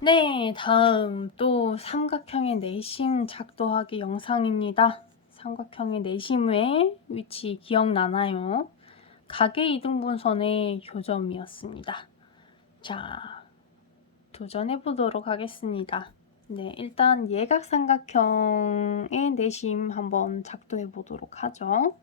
네, 다음 또 삼각형의 내심 작도하기 영상입니다. 삼각형의 내심의 위치 기억나나요? 각의 이등분선의 교점이었습니다. 자, 도전해 보도록 하겠습니다. 네, 일단 예각삼각형의 내심 한번 작도해 보도록 하죠.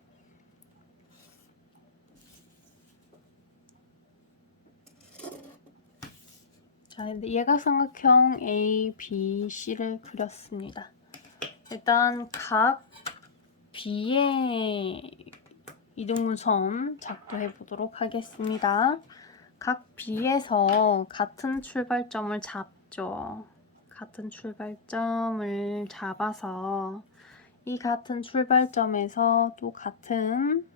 자, 예각삼각형 A, B, C를 그렸습니다. 일단 각 B의 이등분선 작도해 보도록 하겠습니다. 각 B에서 같은 출발점을 잡죠. 같은 출발점을 잡아서 이 같은 출발점에서 또 같은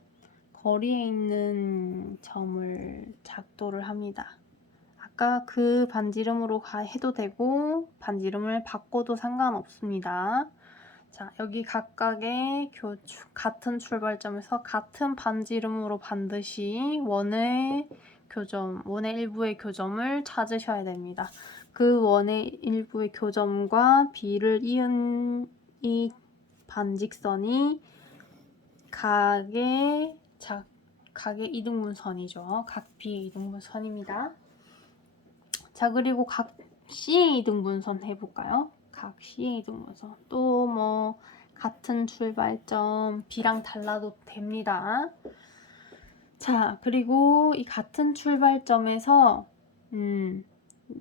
거리에 있는 점을 작도를 합니다. 아까 그 반지름으로 해도 되고 반지름을 바꿔도 상관없습니다. 자, 여기 각각의 같은 출발점에서 같은 반지름으로 반드시 원의 일부의 교점을 찾으셔야 됩니다. 그 원의 일부의 교점과 B를 이은 이 반직선이 각의 이등분선이죠. 각 B의 이등분선입니다. 자, 그리고 각 C의 이등분선 해볼까요? 각 C의 이등분선. 또 뭐 같은 출발점 B랑 달라도 됩니다. 자, 그리고 이 같은 출발점에서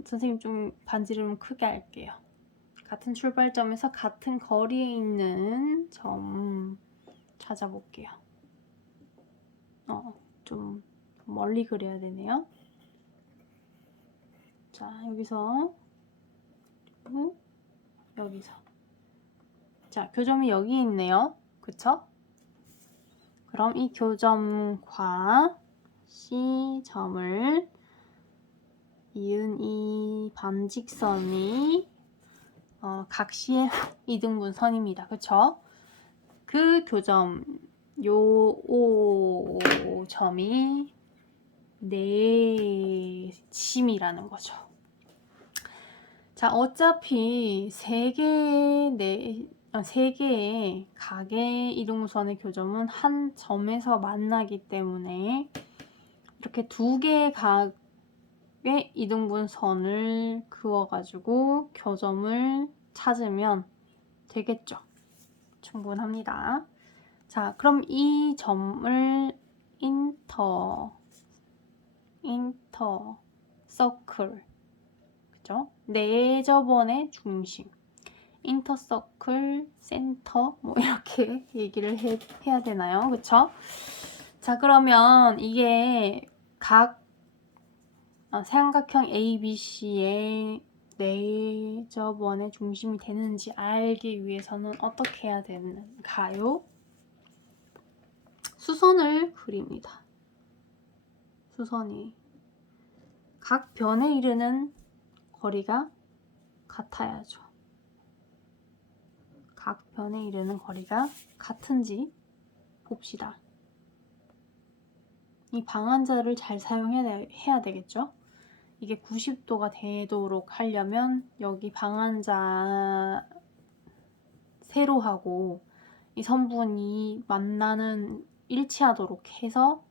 선생님 좀 반지름 크게 할게요. 같은 출발점에서 같은 거리에 있는 점 찾아볼게요. 좀 멀리 그려야 되네요. 자, 여기서 그리고 여기서. 자, 교점이 여기 있네요. 그쵸? 그럼 이 교점과 C점을 이은 이 반직선이 각 C의 이등분선입니다. 그쵸? 그 교점, 요 O점이 내심이라는 거죠. 자, 어차피 세 개의 각의 이등분선의 교점은 한 점에서 만나기 때문에 이렇게 두 개의 각의 이등분선을 그어가지고 교점을 찾으면 되겠죠. 충분합니다. 자, 그럼 이 점을 서클, 그죠? 내접원의 중심, 인터서클, 센터, 뭐 이렇게 얘기를 해야 되나요? 그쵸? 자, 그러면 이게 각 삼각형 ABC의 내접원의 중심이 되는지 알기 위해서는 어떻게 해야 되는가요? 수선을 그립니다. 수선이 각 변에 이르는 거리가 같아야죠. 각 변에 이르는 거리가 같은지 봅시다. 이 방한자를 잘 사용해야 되겠죠? 이게 90도가 되도록 하려면 여기 방한자 세로하고 이 선분이 만나는 일치하도록 해서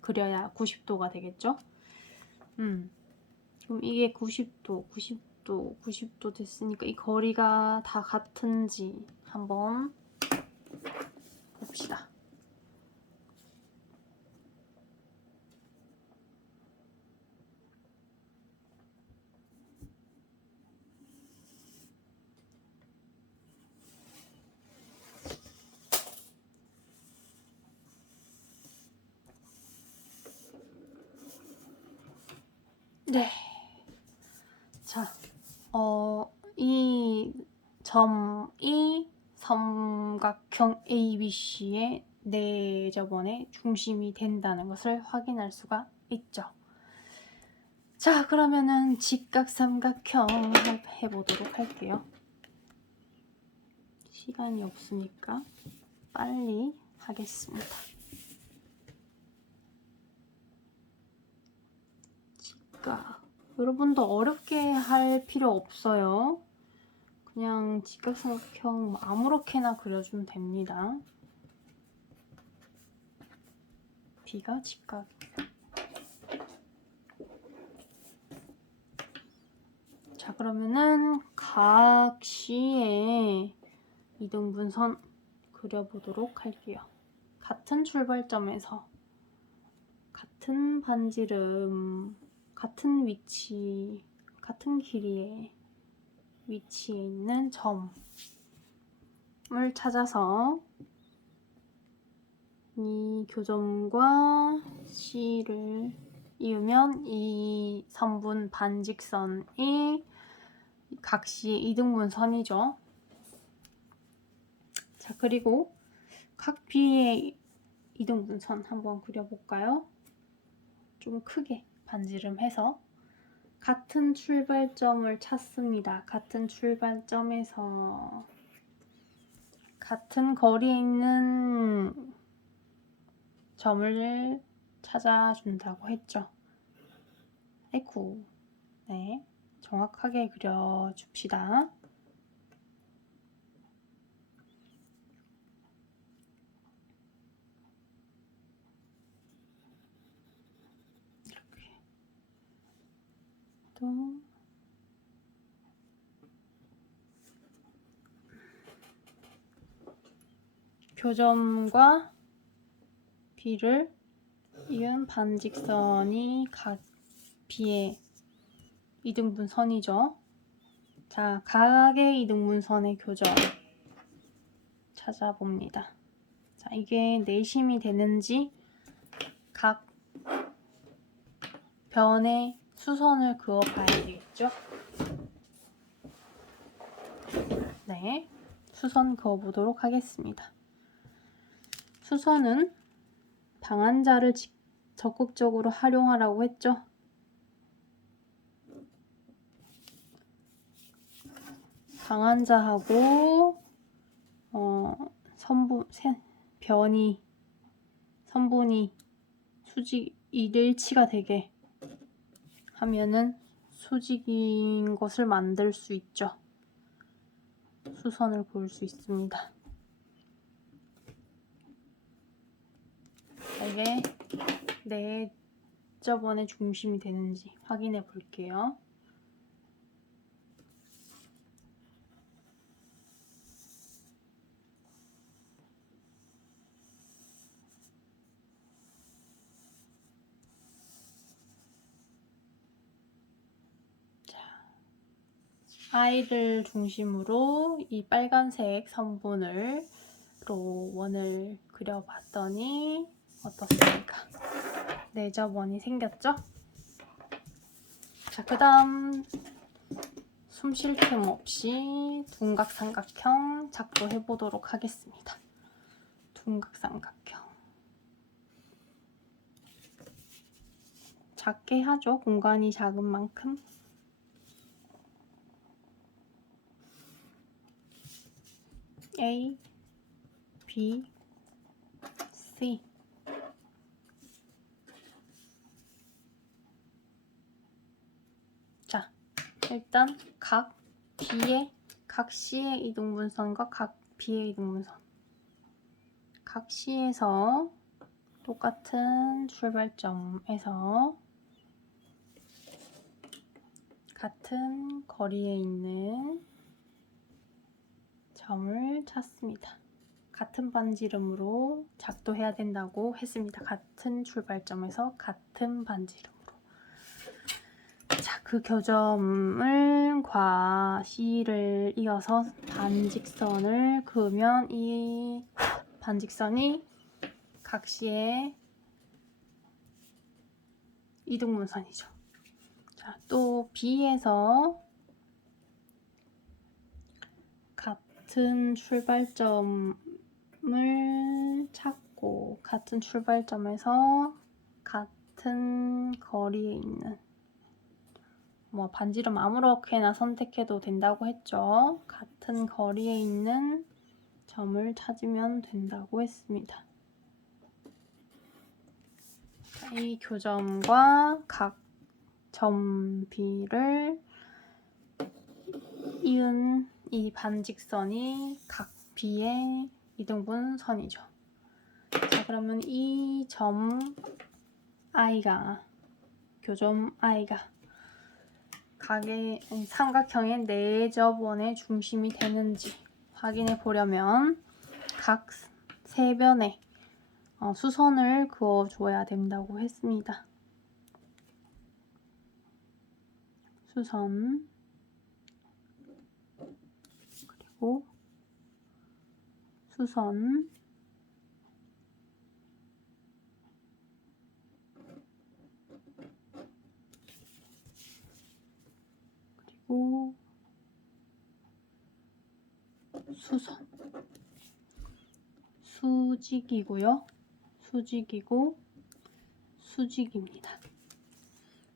그려야 90도가 되겠죠? 그럼 이게 90도 됐으니까 이 거리가 다 같은지 한번 봅시다. 네. 자, 이 점이 삼각형 ABC의 내접원의 중심이 된다는 것을 확인할 수가 있죠. 자, 그러면은 직각삼각형 해보도록 할게요. 시간이 없으니까 빨리 하겠습니다. 직각 여러분도 어렵게 할 필요 없어요. 그냥 직각삼각형 아무렇게나 그려주면 됩니다. B가 직각이에요. 자, 그러면은 각 C의 이등분선 그려보도록 할게요. 같은 출발점에서 같은 반지름, 같은 위치, 같은 길이의 위치에 있는 점을 찾아서 이 교점과 C를 이으면 이 선분 반직선이 각 C의 이등분선이죠. 자, 그리고 각 B의 이등분선 한번 그려볼까요? 좀 크게 반지름해서 같은 출발점을 찾습니다. 같은 출발점에서 같은 거리에 있는 점을 찾아준다고 했죠. 아이쿠, 네, 정확하게 그려줍시다. 이렇게 또 교점과 B를 이은 반직선이 각 B의 이등분선이죠. 자, 각의 이등분선의 교점 찾아봅니다. 자, 이게 내심이 되는지 각 변에 수선을 그어봐야 되겠죠? 네, 수선 그어보도록 하겠습니다. 수선은 방한자를 적극적으로 활용하라고 했죠? 방한자하고 선분이 일치가 되게 하면은 수직인 것을 만들 수 있죠. 수선을 그을 수 있습니다. 이게 내 저번에 중심이 되는지 확인해 볼게요. I를 중심으로 이 빨간색 선분을 원을 그려봤더니 어떻습니까? 내접원이 생겼죠? 자, 그 다음 숨 쉴 틈 없이 둔각삼각형 작도해 보도록 하겠습니다. 둔각삼각형 작게 하죠. 공간이 작은 만큼. A, B, C. 자, 일단 각 C의 이등분선과 각 B의 이등분선. 각 C에서 똑같은 출발점에서 같은 거리에 있는 점을 찾습니다. 같은 반지름으로 작도해야 된다고 했습니다. 같은 출발점에서 같은 반지름으로. 자, 그 교점을 과 C를 이어서 반직선을 그으면 이 반직선이 각 C의 이등분선이죠. 자, 또 B에서 같은 출발점을 찾고 같은 출발점에서 같은 거리에 있는 반지름 아무렇게나 선택해도 된다고 했죠. 같은 거리에 있는 점을 찾으면 된다고 했습니다. 이 교점과 각 점 B를 이은 이 반직선이 각 B의 이등분 선이죠. 자, 그러면 이 점 I가 교점 I가 각의 삼각형의 내접원의 중심이 되는지 확인해 보려면 각 세 변에 수선을 그어 줘야 된다고 했습니다. 수선 그리고 수선 그리고 수선 수직이고요. 수직이고 수직입니다.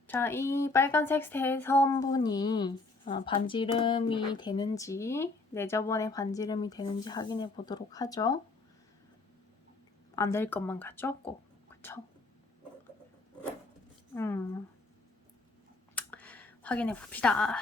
자, 이 빨간색 세 선분이 반지름이 되는지 내접원의 반지름이 되는지 확인해 보도록 하죠. 안 될 것만 같죠? 꼭 그쵸? 확인해 봅시다.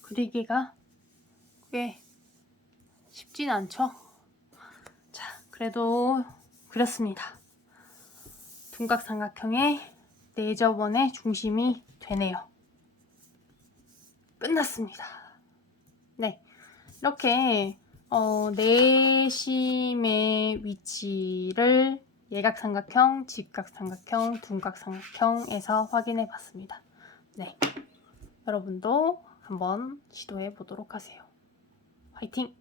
그리기가 꽤 쉽진 않죠? 자, 그래도 그렇습니다. 둔각삼각형의 내접원의 중심이 되네요. 끝났습니다. 네, 이렇게 내심의 위치를 예각삼각형, 직각삼각형, 둔각삼각형에서 확인해 봤습니다. 네, 여러분도 한번 시도해 보도록 하세요. 화이팅!